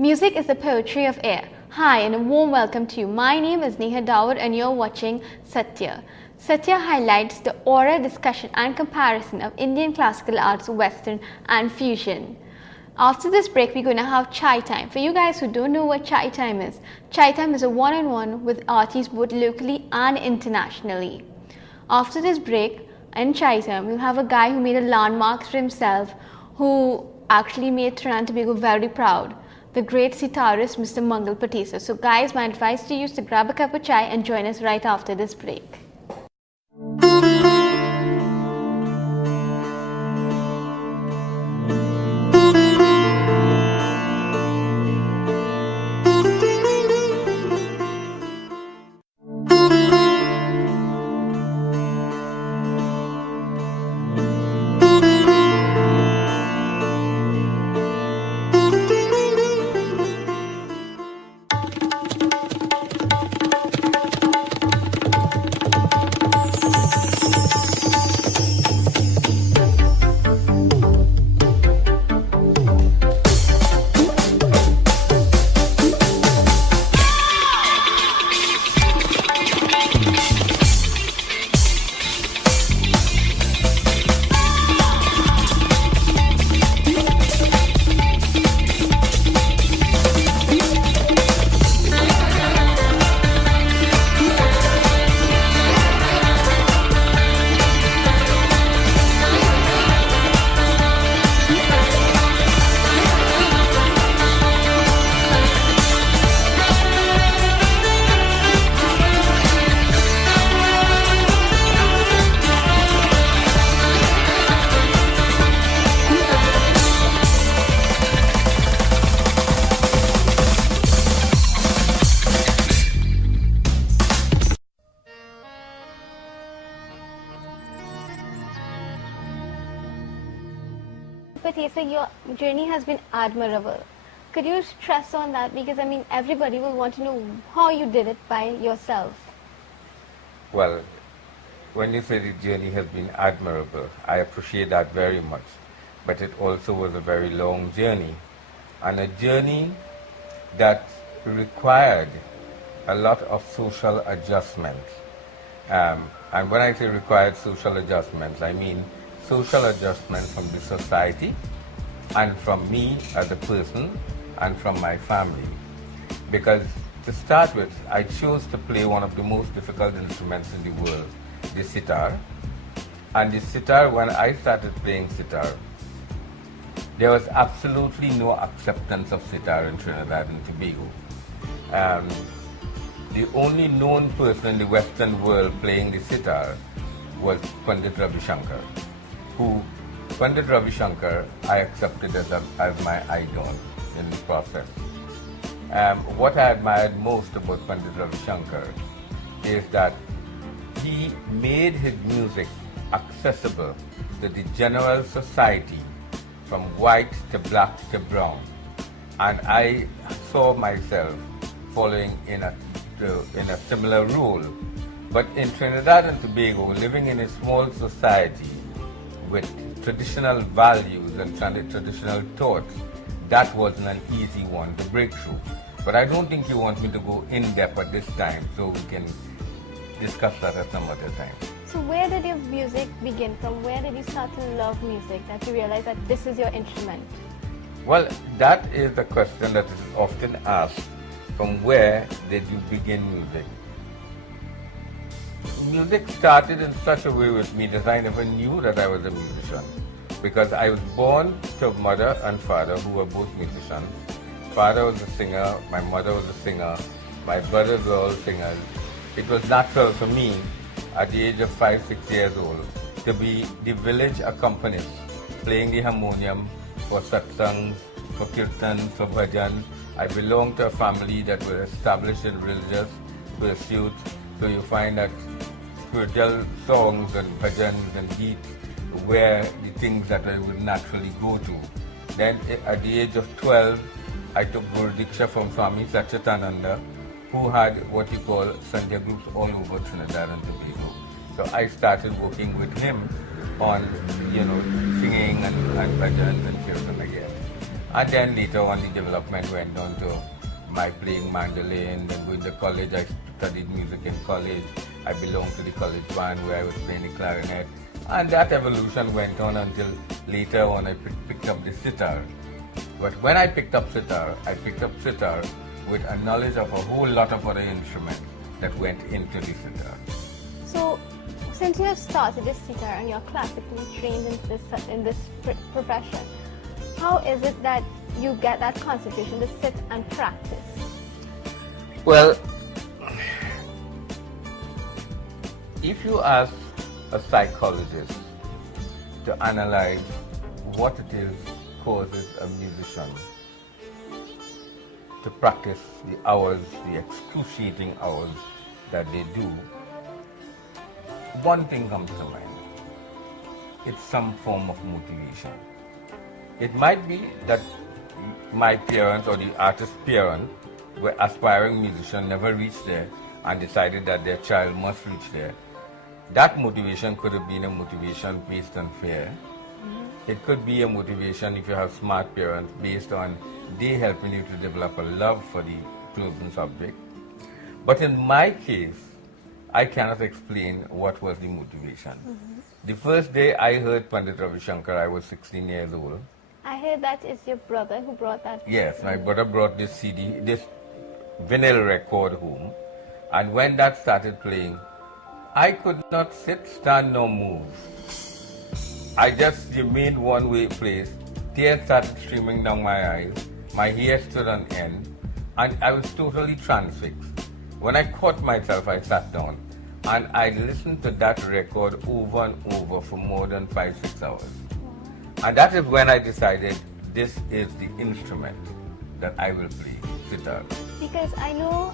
Music is the poetry of air. Hi and a warm welcome to you. My name is Neha Dawar and you're watching Sathya. Sathya highlights the aura, discussion and comparison of Indian classical arts, Western and fusion. After this break, we're going to have chai time. For you guys who don't know what chai time is a one-on-one with artists both locally and internationally. After this break, in chai time, we'll have a guy who made a landmark for himself, who actually made Trinidad and Tobago very proud. The great sitarist Mr. Mungal Patasar. So guys, my advice to you is to grab a cup of chai and join us right after this break. Patasar, your journey has been admirable. Could you stress on that? Because I mean, everybody will want to know how you did it by yourself. Well, when you say the journey has been admirable, I appreciate that very much. But it also was a very long journey, and a journey that required a lot of social adjustments. And when I say required social adjustments, I mean social adjustment from the society and from me as a person and from my family. Because to start with, I chose to play one of the most difficult instruments in the world, the sitar. And the sitar, when I started playing sitar, there was absolutely no acceptance of sitar in Trinidad and Tobago. The only known person in the Western world playing the sitar was Pandit Ravi Shankar, who Pandit Ravi Shankar I accepted as my idol in the process. What I admired most about Pandit Ravi Shankar is that he made his music accessible to the general society, from white to black to brown. And I saw myself following in a similar role. But in Trinidad and Tobago, living in a small society with traditional values and traditional thoughts, that wasn't an easy one to break through. But I don't think you want me to go in depth at this time, so we can discuss that at some other time. So where did your music begin from? Where did you start to love music, that you realize that this is your instrument? Well, that is the question that is often asked. From where did you begin music? Music started in such a way with me that I never knew that I was a musician, because I was born to a mother and father who were both musicians. Father was a singer, my mother was a singer, my brothers were all singers. It was natural for me at the age of 5-6 years old to be the village accompanist, playing the harmonium for satsangs, for kirtans, for bhajan. I belonged to a family that were established in religious pursuits, so you find that spiritual songs and bhajans and beats were the things that I would naturally go to. Then at the age of 12, I took Guru Diksha from Swami Satchitananda, who had what you call Sandhya groups all over Trinidad and Tobago. So I started working with him on, singing and bhajans and kirtan again. And then later on the development went on to my playing mandolin, then going to college. I studied music in college. I belonged to the college band where I was playing the clarinet. And that evolution went on until later on I picked up the sitar. But when I picked up sitar with a knowledge of a whole lot of other instruments that went into the sitar. So, since you have started this sitar and you're classically trained in this profession, how is it that you get that concentration to sit and practice? Well, if you ask a psychologist to analyze what it is causes a musician to practice the hours, the excruciating hours that they do, one thing comes to mind. It's some form of motivation. It might be that my parents or the artist's parent were aspiring musicians, never reached there, and decided that their child must reach there. That motivation could have been a motivation based on fear. It could be a motivation if you have smart parents based on they helping you to develop a love for the chosen subject. But in my case, I cannot explain what was the motivation. The first day I heard Pandit Ravi Shankar, I was 16 years old. I heard that it's your brother who brought that. Yes, my brother brought this CD, this vinyl record home, and when that started playing, I could not sit, stand, nor move. I just remained one way place. Tears started streaming down my eyes. My hair stood on end, and I was totally transfixed. When I caught myself, I sat down, and I listened to that record over and over for more than 5-6 hours. And that is when I decided this is the instrument that I will play, sitar. Because I know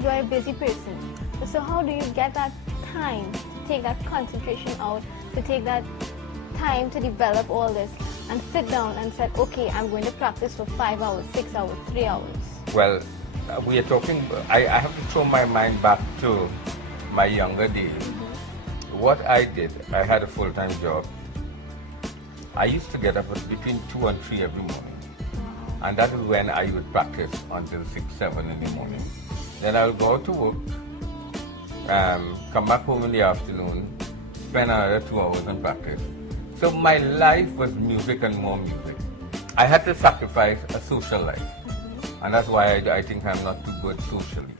you are a busy person. So how do you get that time to take that concentration out, to take that time to develop all this and sit down and say, okay, I'm going to practice for 5 hours, 6 hours, 3 hours? Well, we are talking, I have to throw my mind back to my younger days. What I did, I had a full-time job. I used to get up at between 2 and 3 every morning. And that is when I would practice until 6, 7 in the morning. Then I would go out to work, come back home in the afternoon, spend another 2 hours and practice. So my life was music and more music. I had to sacrifice a social life. And that's why I think I'm not too good socially.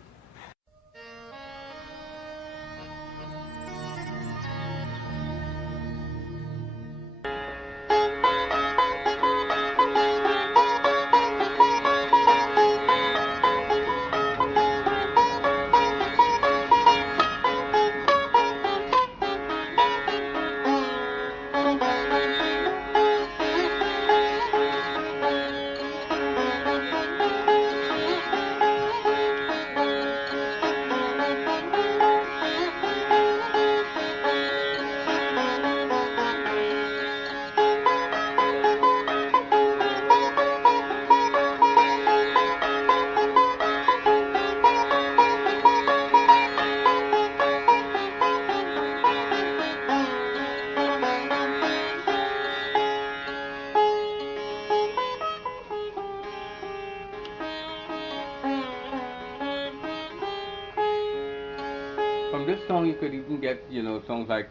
From this song you could even get, songs like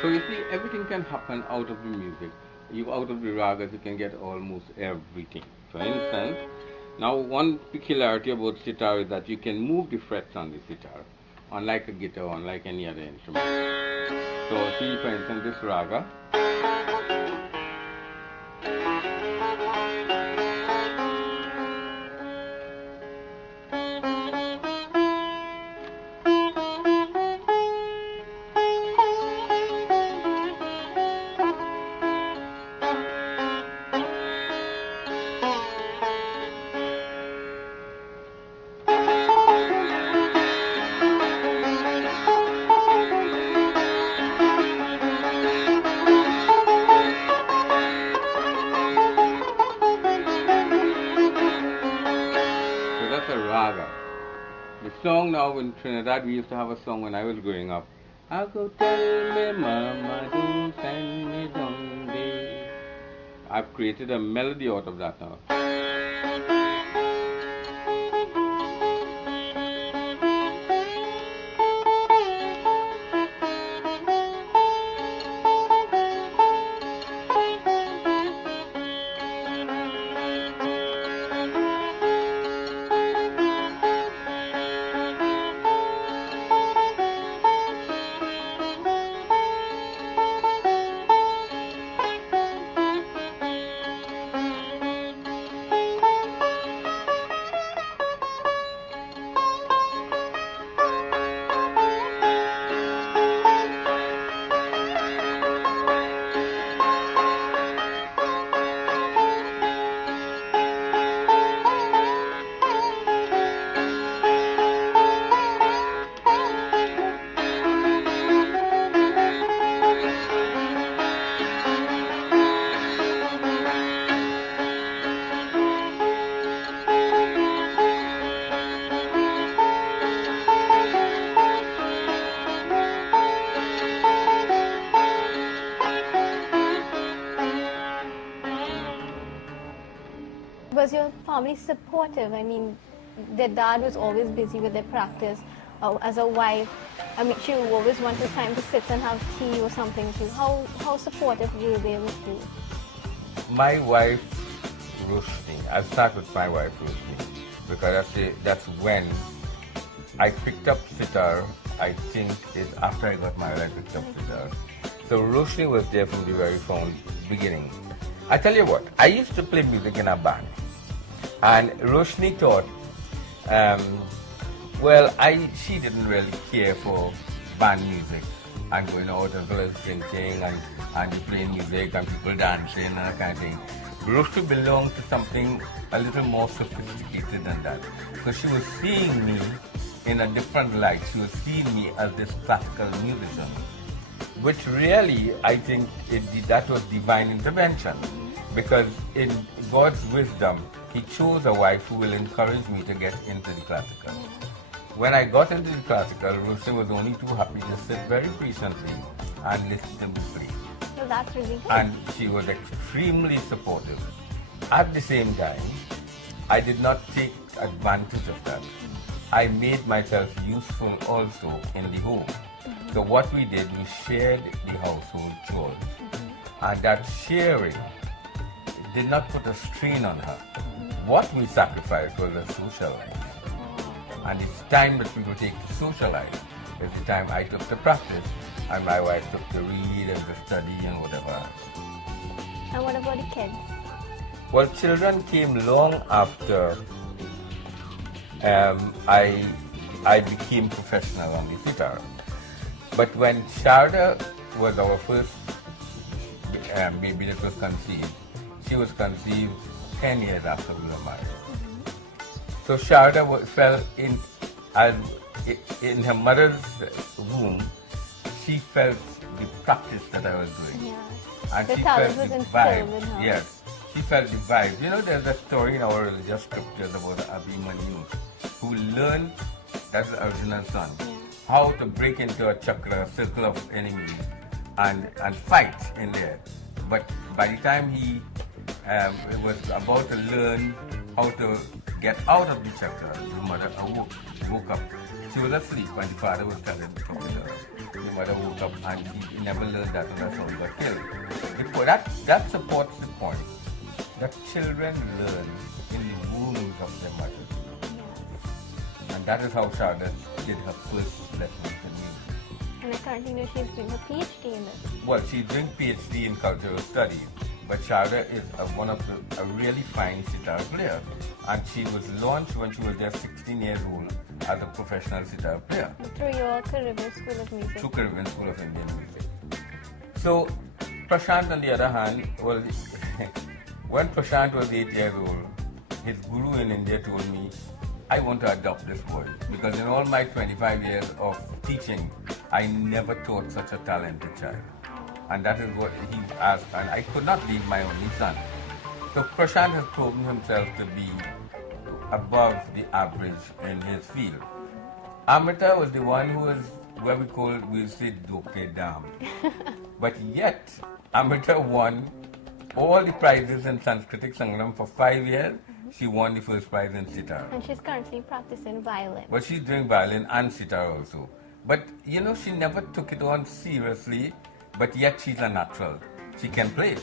so you see, everything can happen out of the music. Out of the ragas, you can get almost everything. For instance, now one peculiarity about sitar is that you can move the frets on the sitar, unlike a guitar, unlike any other instrument. So see, for instance, this raga. song now in Trinidad, we used to have a song when I was growing up. I go tell me mama don't send me down there. I've created a melody out of that now. Was your family supportive? I mean, their dad was always busy with their practice. As a wife, I mean, she always wanted time to sit and have tea or something with you. How supportive were they with you? My wife, Roshni, I'll start with my wife, Roshni, because that's when I picked up sitar. I think it's after I got married, I picked up sitar. So Roshni was there from the very beginning. I tell you what, I used to play music in a band. And Roshni thought, she didn't really care for band music and going out as well as drinking and playing music and people dancing and that kind of thing. Roshni belonged to something a little more sophisticated than that. Because she was seeing me in a different light. She was seeing me as this classical musician, which really, I think that was divine intervention. Because in God's wisdom, He chose a wife who will encourage me to get into the classical. When I got into the classical, Roshni was only too happy to sit very patiently and listen to me play. So that's really good. And she was extremely supportive. At the same time, I did not take advantage of that. I made myself useful also in the home. So what we did, we shared the household chores. And that sharing did not put a strain on her. What we sacrificed was a social life. And it's time that we will take to socialize. It's the time I took to practice and my wife took to read and to study and whatever. And what about the kids? Well, children came long after I became professional on the sitar. But when Sharda was our first baby that was conceived, she was conceived 10 years after we were married. So Sharda fell in her mother's womb. She felt the practice that I was doing. Yeah. And The she talent felt was the vibe. instilled in her. Yes, she felt the vibe. You know, there's a story in our religious scriptures about Abhimanyu who learned, that's the original son, how to break into a chakra, a circle of enemies, and fight in there. But by the time he was about to learn how to get out of the chakra, the mother woke up. She was asleep when the father was telling her. The mother woke up and he never learned that, and that's how he got killed. That supports the point that children learn in the wombs of their mothers. And that is how Charlotte did her first lesson in music. And I currently know she's doing her PhD in this. Well, she's doing PhD in cultural studies, but Sharda is a really fine sitar player, and she was launched when she was just 16 years old as a professional sitar player. Through your Caribbean School of Music. Through Caribbean School of Indian Music. So Prashant, on the other hand, when Prashant was 8 years old, his guru in India told me, I want to adopt this boy, because in all my 25 years of teaching, I never taught such a talented child. And that is what he asked, and I could not leave my only son. So Prashant has proven himself to be above the average in his field. Amrita was the one who was what we say Doke Dam. But yet, Amrita won all the prizes in Sanskritic Sangam for 5 years. She won the first prize in sitar. And she's currently practicing violin. But she's doing violin and sitar also. But you know, she never took it on seriously, but yet she's a natural. She can play.